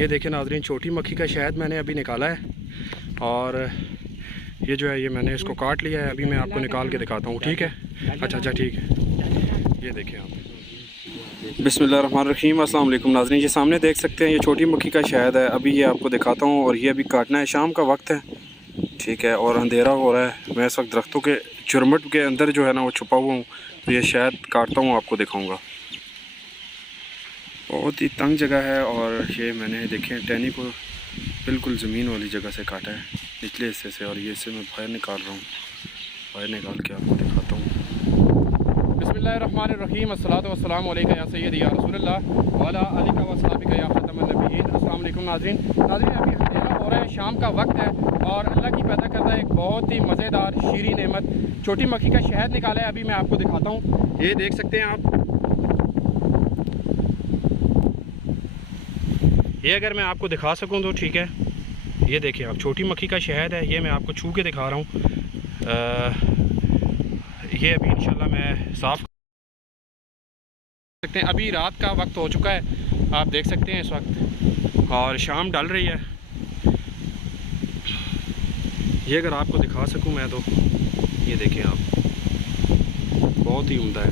ये देखें नाज़रीन, छोटी मक्खी का शहद मैंने अभी निकाला है और ये जो है ये मैंने इसको काट लिया है। अभी मैं आपको निकाल के दिखाता हूँ, ठीक है? अच्छा ठीक है। ये देखें आप। बिस्मिल्लाहिर्रहमानिर्रहीम, अस्सलाम वालेकुम नाज़रीन। ये सामने देख सकते हैं ये छोटी मक्खी का शहद है। अभी ये आपको दिखाता हूँ और ये अभी काटना है। शाम का वक्त है, ठीक है, और अंधेरा हो रहा है। मैं इस वक्त दरख्तों के चुरमट के अंदर जो है ना वो छुपा हुआ हूँ, तो ये शहद काटता हूँ, आपको दिखाऊँगा। बहुत ही तंग जगह है और ये मैंने देखें टहनी को बिल्कुल ज़मीन वाली जगह से काटा है, निचले हिस्से से, और ये इसे मैं बाहर निकाल रहा हूँ। बाहर निकाल के आपको दिखाता हूँ। बिस्मिल्लाहिर्रहमानिर्रहीम, अस्सलातु वस्सलामु अलैका या सय्यदी या रसूलल्लाह व अला आलिका व अस्हाबिका या ख़ातमन नबिय्यीन। अस्सलाम वालेकुम नाज़रीन। अभी अंधेरा हो रहा है, शाम का वक्त है और अल्लाह की पैदा करता है एक बहुत ही मज़ेदार शीरी नेमत छोटी मक्खी का शहद निकाला है। अभी मैं आपको दिखाता हूँ। ये देख सकते हैं आप, ये अगर मैं आपको दिखा सकूं तो ठीक है। ये देखिए आप, छोटी मक्खी का शहद है। ये मैं आपको छू के दिखा रहा हूँ। ये अभी इंशाल्लाह मैं साफ़ सकते हैं। अभी रात का वक्त हो चुका है, आप देख सकते हैं इस वक्त, और शाम डल रही है। ये अगर आपको दिखा सकूं मैं तो ये देखें आप, बहुत ही उम्दा है।